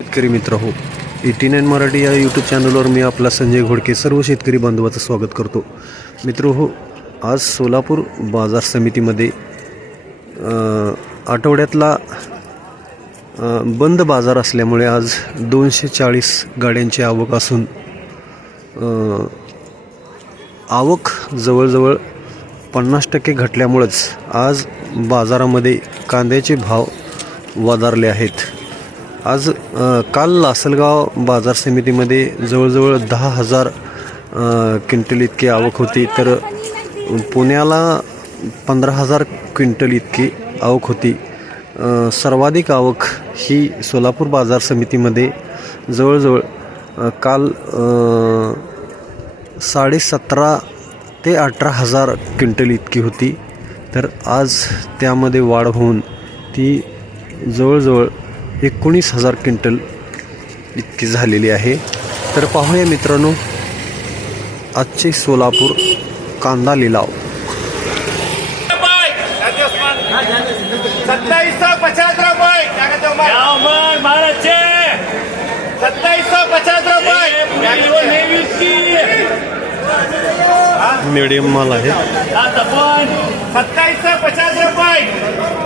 शेतकरी मित्र हो एटी नाईन मराठी या यूट्यूब चॅनलवर मी आपला संजय घोडके सर्व शेतकरी बांधवाचं स्वागत करतो. मित्र हो आज सोलापूर बाजार समितीमध्ये आठवड्यातला बंद बाजार असल्यामुळे आज दोनशे चाळीस गाड्यांची आवक असून आवक जवळजवळ पन्नास टक्के घटल्यामुळंच आज बाजारामध्ये कांद्याचे भाव वधारले आहेत. आज काल लासलगाव बाजार समितीमध्ये जवळजवळ दहा हजार क्विंटल इतकी आवक होती. तर पुण्याला पंधरा हजार क्विंटल इतकी आवक होती. सर्वाधिक आवक ही सोलापूर बाजार समितीमध्ये जवळजवळ काल साडेसतरा ते अठरा हजार क्विंटल इतकी होती. तर आज त्यामध्ये वाढ होऊन ती जवळजवळ एकोणीस हजार क्विंटल इतकी झालेली आहे. तर पाहूया मित्रांनो आजचे सोलापूर कांदा लिलाव. मिडियम माल आहे.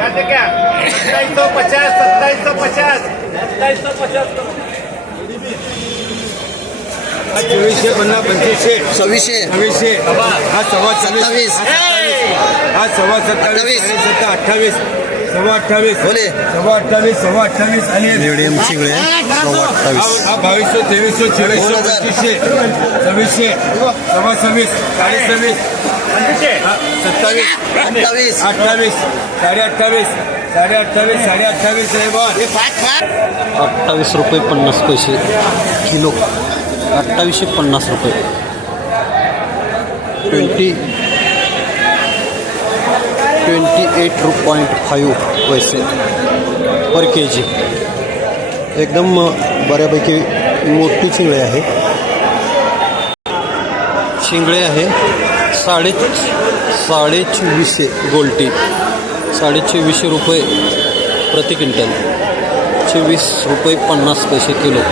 आता पण सत्ताईस सौ पचास रुपये क्या थे क्या सत्ताईस सौ पचास सत्ताईस सौ पचास सत्तावीस सौ पचास चोवीसशे पन्नास पंचवीसशे सव्वीसशे सव्वीसशे हा सव्वा सत्तावीस. हा सव्वा अठ्ठावीस. सत्तावीस सत्ता अठ्ठावीस सव्वा अठ्ठावीस बोले. सव्वा अठ्ठावीस सव्वा अठ्ठावीस आणि मिडियम सत्तावीस. अठ्ठावीस अठ्ठावीस. साडे अठ्ठावीस साडे अठ्ठावीस साडे अठ्ठावीस साहेब अठ्ठावीस रुपये पन्नास पैसे. किलो. अठ्ठावीसशे पन्नास रुपये. ट्वेंटी. ट्वेंटी एट रु पॉईंट फाईव्ह पैसे. पर के जी एकदम बऱ्यापैकी मोठी चिंगळे आहे. चिंगळे आहे. साडे साडे चोवीसशे गोल्टी साडे चोवीसशे रुपये प्रति क्विंटल चोवीस रुपये पन्नास पैसे किलो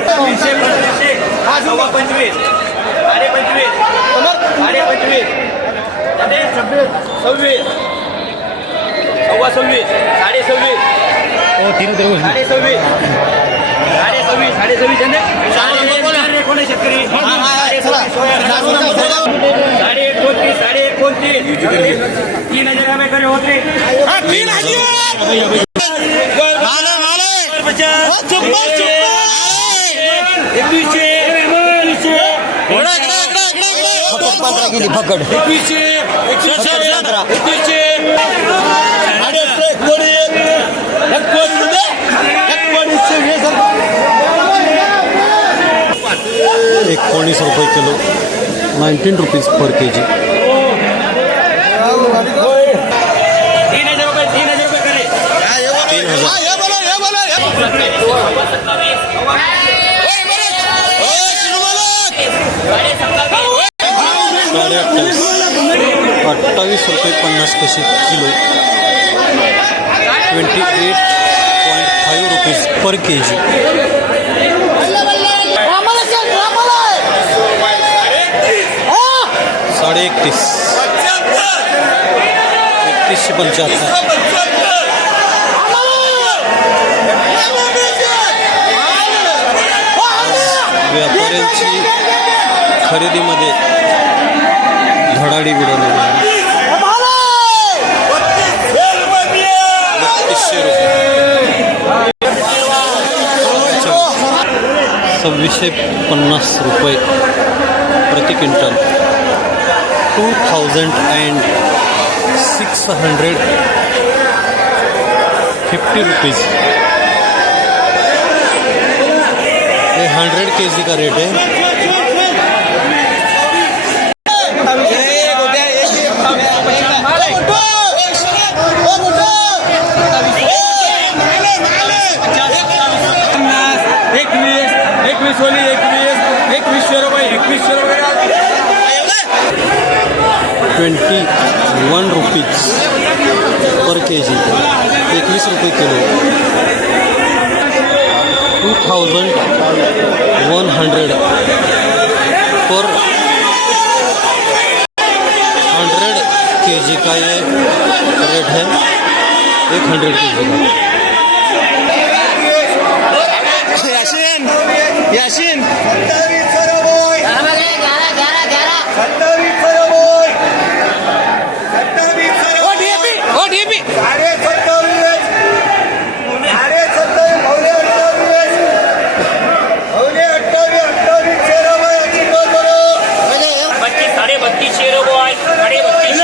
पंचवीसशे पंचवीसशे हा सव्वा पंचवीस साडे पंचवीस साडे पंचवीस साडे सव्वीस सव्वा सव्वीस साडे सव्वीस साडे सव्वीस साडे सव्वीस साडे सव्वीस साडे कोण आहे शेतकरी साडे सव्वीस साडे एकोणतीस साडे एकोणतीस तीन हजार रुपये करे होते तीन हजार एकवीसशे एकोणीस रुपये kilo. Nineteen rupees per K G तीन हजार. साडे अठ्ठावीस अठ्ठावीस रुपये पन्नास पैसे kilo. Twenty eight point five rupees per K G साडे एकतीस एकतीसशे पंच्याहत्तर. व्यापाऱ्यांची खरेदीमध्ये धडाडी उडवलेली आहे. बत्तीसशे रुपये. सव्वीसशे पन्नास रुपये प्रति quintal. Two thousand and six hundred fifty rupees ये हंड्रेड के जी का रेट है एकवीस एकवीस एकवीस रुपये एकवीसशे रुपये twenty one rupees per K G एकवीस रुपये kilo. Thousand one hundred per hundred K G का ये रेट है. एक हंड्रेड के जी का. याशीन याशीन. ओ डीएपी ओ डीएपी बत्तीस साडे बत्तीसशे रुपये साडे बत्तीस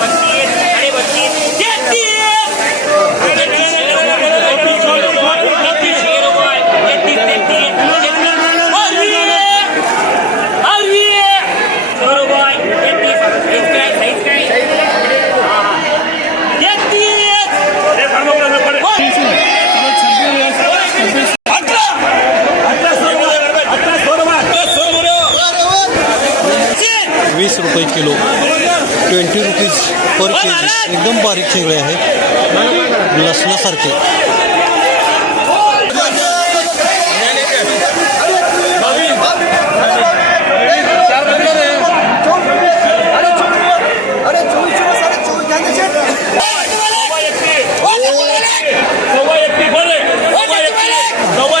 बत्तीस साडे बत्तीस तेहतीस तेहतीसशे रुपये तेहतीस तेहतीस अरवी सौ रुपये तेहतीस साईज काय साईज काय तेहतीस अठरा अठरा सौ रुपये अठरा सौ रुपये अठरा सौ रुपये वीस रुपये kilo twenty rupees per K G एकदम बारीक चिंगळे आहेत लसणासारखे सव्वा एकतीस सव्वा एकतीस बोले सव्वा एकतीस सव्वा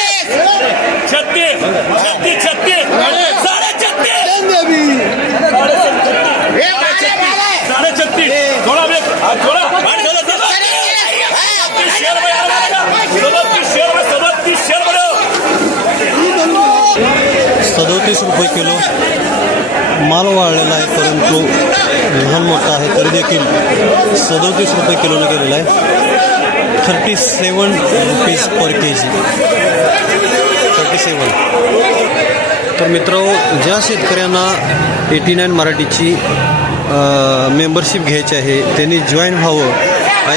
रुपये किलो माल वाढलेला आहे परंतु लहान मोठा आहे तरी देखील सदोतीस रुपये किलोने गेलेला आहे. Thirty seven rupees per K G thirty seven तर मित्र ज्या शेतकऱ्यांना एटी नाईन मराठीची मेंबरशिप घ्यायची आहे त्यांनी जॉईन व्हावं.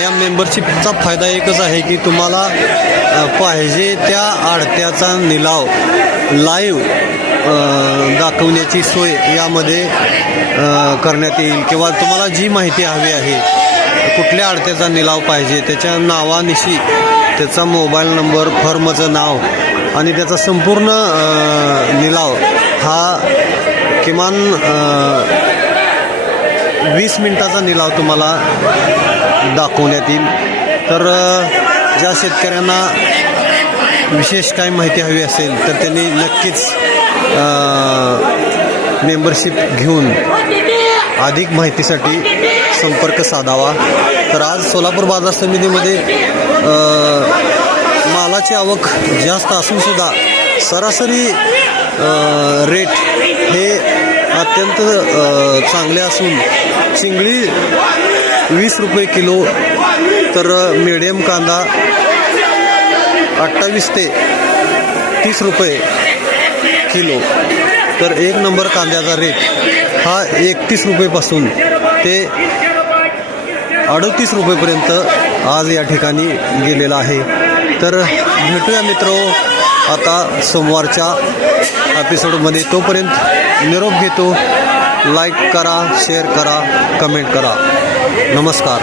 या मेंबरशिपचा फायदा एकच आहे की तुम्हाला पाहिजे त्या आडत्याचा निलाव लाईव्ह दाखवण्याची सोय यामध्ये करण्यात येईल. किंवा तुम्हाला जी माहिती हवी आहे कुठल्या अडत्याचा निलाव पाहिजे त्याच्या नावानिशी त्याचा मोबाईल नंबर फर्मचं नाव आणि त्याचा संपूर्ण निलाव हा किमान वीस मिनटाचा निलाव तुम्हाला दाखवण्यात येईल. तर ज्या शेतकऱ्यांना विशेष काय माहिती हवी असेल तर त्यांनी नक्कीच मेंबरशिप घेऊन अधिक माहितीसाठी संपर्क साधावा. तर आज सोलापूर बाजार समितीमध्ये मालाची आवक जास्त असून सुद्धा सरासरी रेट हे अत्यंत चांगले असून चिंगळी वीस रुपये किलो तर मिडियम कांदा अठ्ठावीस ते तीस रुपये किलो. तर एक नंबर कांद्याचा रेट हा एकतीस रुपयेपासून ते अडतीस रुपयेपर्यंत आज या ठिकाणी गेलेला आहे. तर भेटूया मित्र आता सोमवारच्या एपिसोडमध्ये तोपर्यंत निरोप घेतो. लाईक करा शेअर करा कमेंट करा. नमस्कार.